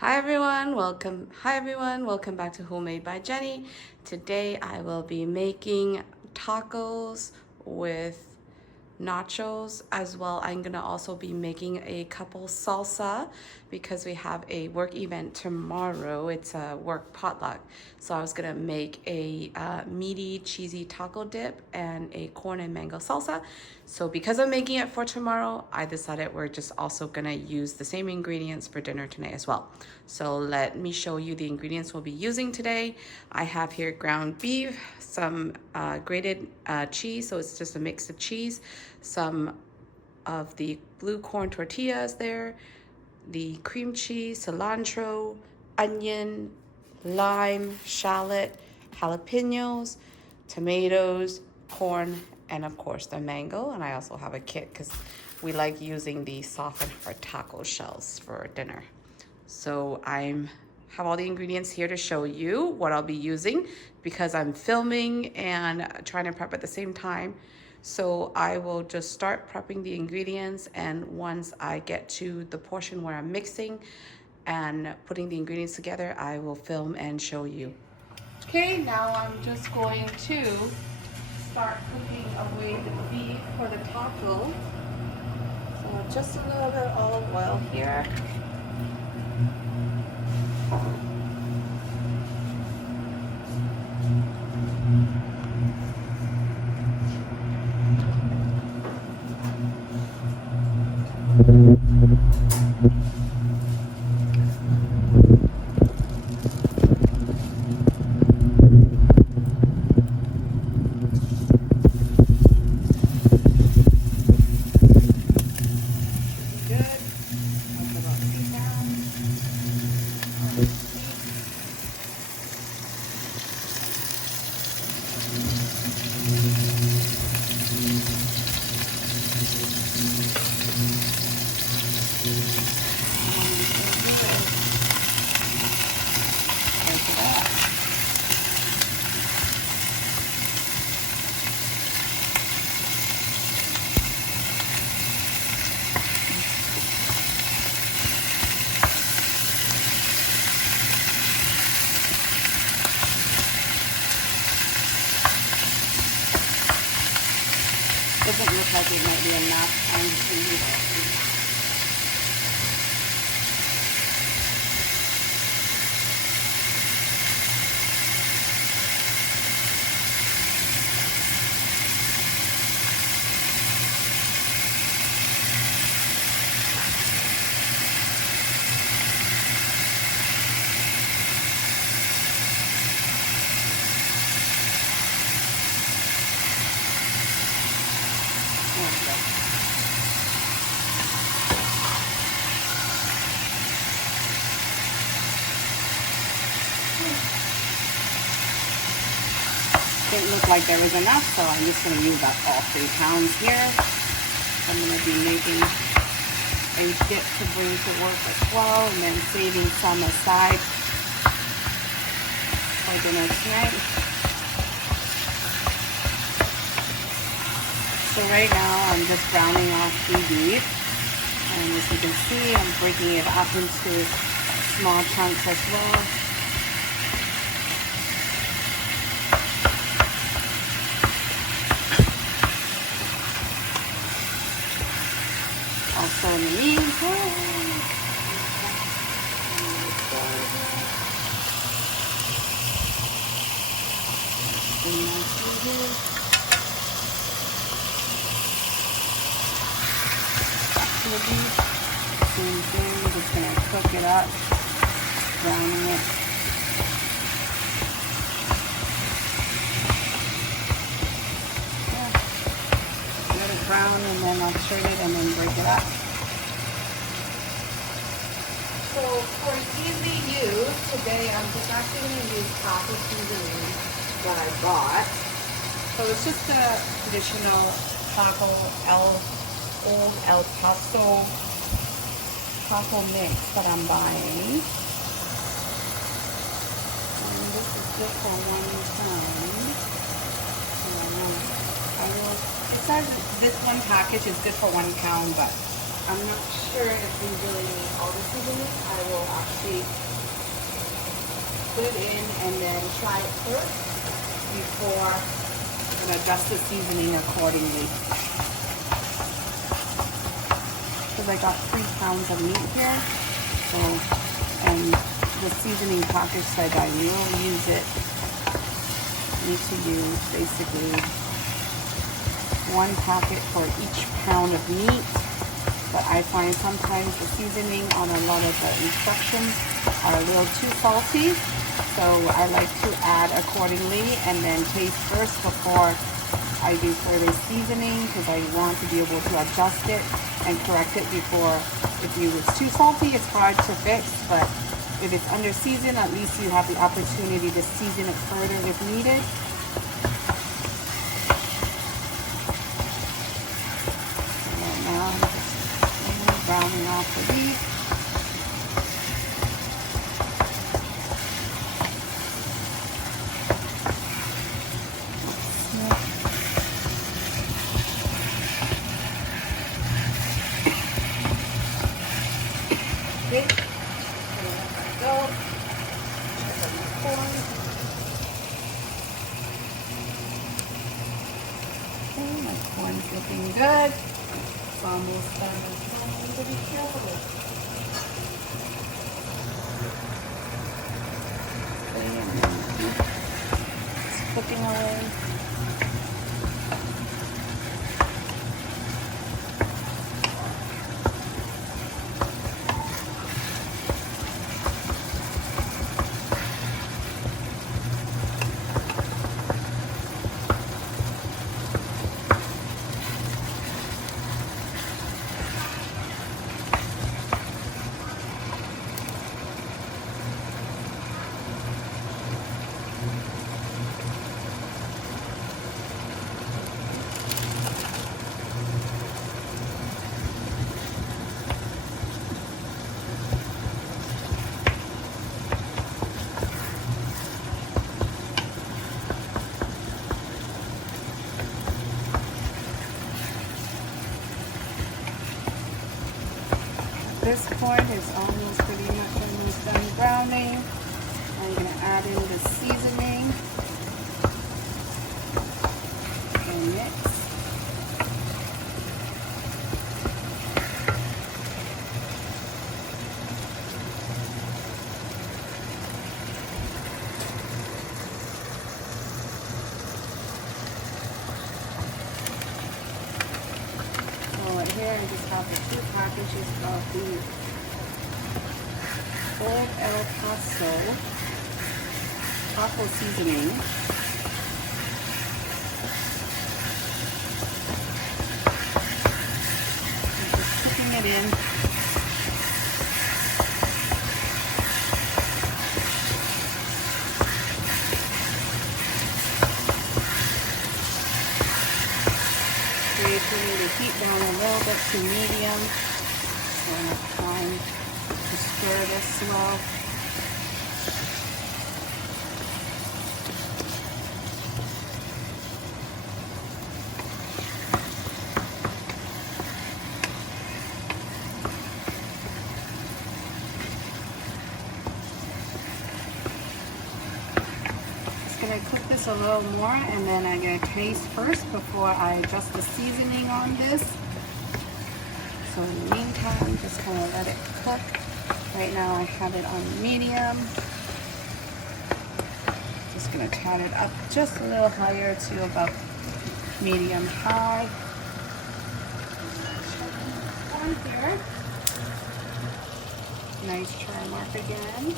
Hi everyone, welcome back to Homemade by Jenny. Today I will be making tacos with nachos as well. I'm gonna also be making a couple salsa because we have a work event tomorrow. It's a work potluck. So I was gonna make a meaty cheesy taco dip and a corn and mango salsa. So because I'm making it for tomorrow, I decided we're just also gonna use the same ingredients for dinner tonight as well. So let me show you the ingredients we'll be using today. I have here ground beef, some grated cheese, so it's just a mix of cheese, some of the blue corn tortillas there, the cream cheese, cilantro, onion, lime, shallot, jalapenos, tomatoes, corn, and of course the mango. And I also have a kit because we like using the soft and hard taco shells for dinner. So I have all the ingredients here to show you what I'll be using because I'm filming and trying to prep at the same time. So I will just start prepping the ingredients, and once I get to the portion where I'm mixing and putting the ingredients together, I will film and show you. Okay, now I'm just going to start cooking away the beef for the taco. So just a little bit of olive oil here. Doesn't look like it might be enough. I'm just going to leave it. Didn't look like there was enough, so I'm just going to use up all 3 pounds here. I'm going to be making a dip to bring to work as well, and then saving some aside for dinner tonight. So right now I'm just browning off the beef, and as you can see, I'm breaking it up into small chunks as well. Also in the meantime, same thing, just gonna cook it up, browning it. Let it brown, and then I'll turn it and then break it up. So for easy use, today I'm just actually going to use taco seasoning that I bought. So it's just a traditional taco Old El Paso Taco mix that I'm buying. And this is good for 1 pound. It says this one package is good for 1 pound, but I'm not sure if we really need all the seasoning. I will actually put it in and then try it first before and adjust the seasoning accordingly. Because I got 3 pounds of meat here, so, and the seasoning package said I will use it. Need to use basically 1 packet for each pound of meat, but I find sometimes the seasoning on a lot of the instructions are a little too salty, so I like to add accordingly and then taste first before I do further seasoning, because I want to be able to adjust it and correct it before. If it's too salty, it's hard to fix, but if it's under seasoned, at least you have the opportunity to season it further if needed. And now I'm just browning off the beef. Okay, so let that go. Check out my corn. Okay, my corn's looking good. It's almost done. I need to be careful. Okay, and then it's cooking away. This corn is almost pretty much almost done browning. I'm going to add in the seasoning and mix. Here I just have the 2 packages of the Old El Paso Taco seasoning. I'm just cooking it in. Turning the heat down a little bit to medium, and trying to stir this well. Going to cook this a little more, and then I'm going to taste first before I adjust the seasoning on this. So in the meantime, I'm just going to let it cook. Right now I have it on medium. Just going to turn it up just a little higher to about medium high. On here, nice char mark again.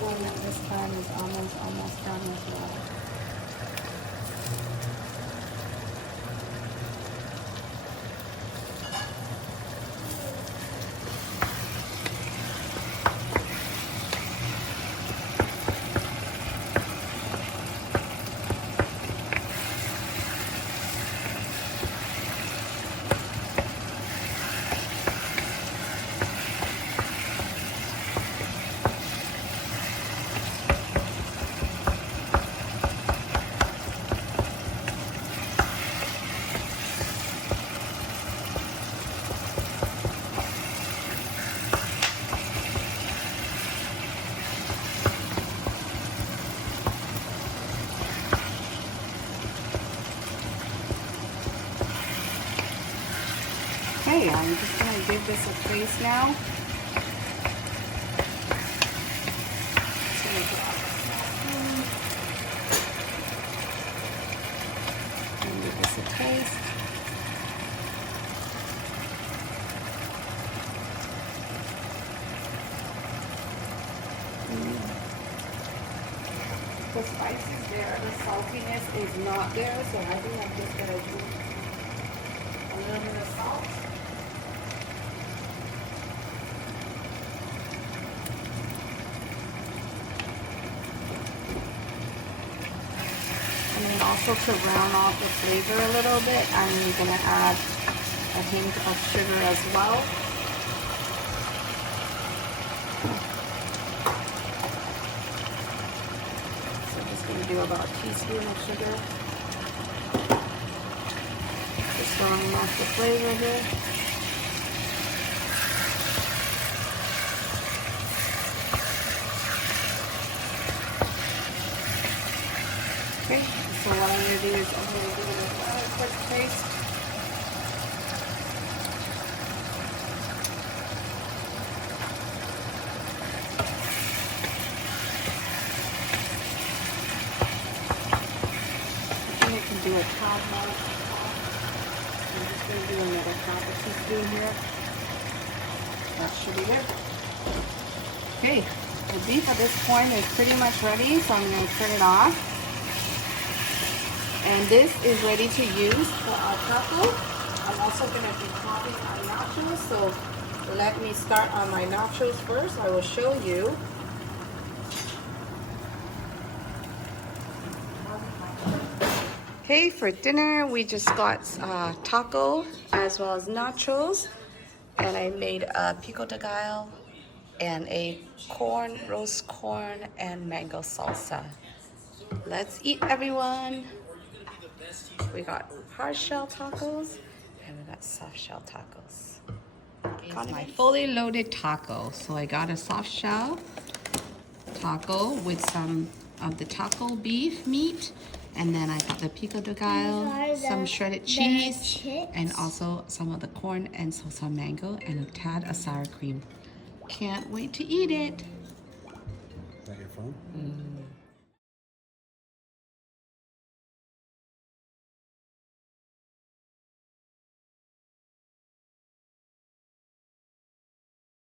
One that this time is almost done as well. Okay, I'm just gonna give this a taste now. Just gonna grab and give this a taste. The spice is there, the saltiness is not there, so I think I'm just gonna do a little bit of salt. And then also to round off the flavor a little bit, I'm gonna add a hint of sugar as well. Do about a teaspoon of sugar. Just rounding off the flavor here. Okay, so what I'm going to do is I'm going to give it a quick taste. Do a tad more. I'm just going to do another half a teaspoon here. That should be good. Okay, the beef at this point is pretty much ready, so I'm going to turn it off. And this is ready to use for our taco. I'm also going to be popping our nachos, so let me start on my nachos first. I will show you. Okay, for dinner we just got taco as well as nachos, and I made a pico de gallo and a roast corn and mango salsa. Let's eat, everyone. We got hard shell tacos and we got soft shell tacos. Got my fully loaded taco. So I got a soft shell taco with some of the taco beef meat. And then I got the pico de gallo, some shredded cheese, and also some of the corn and salsa mango, and a tad of sour cream. Can't wait to eat it. Is that your phone?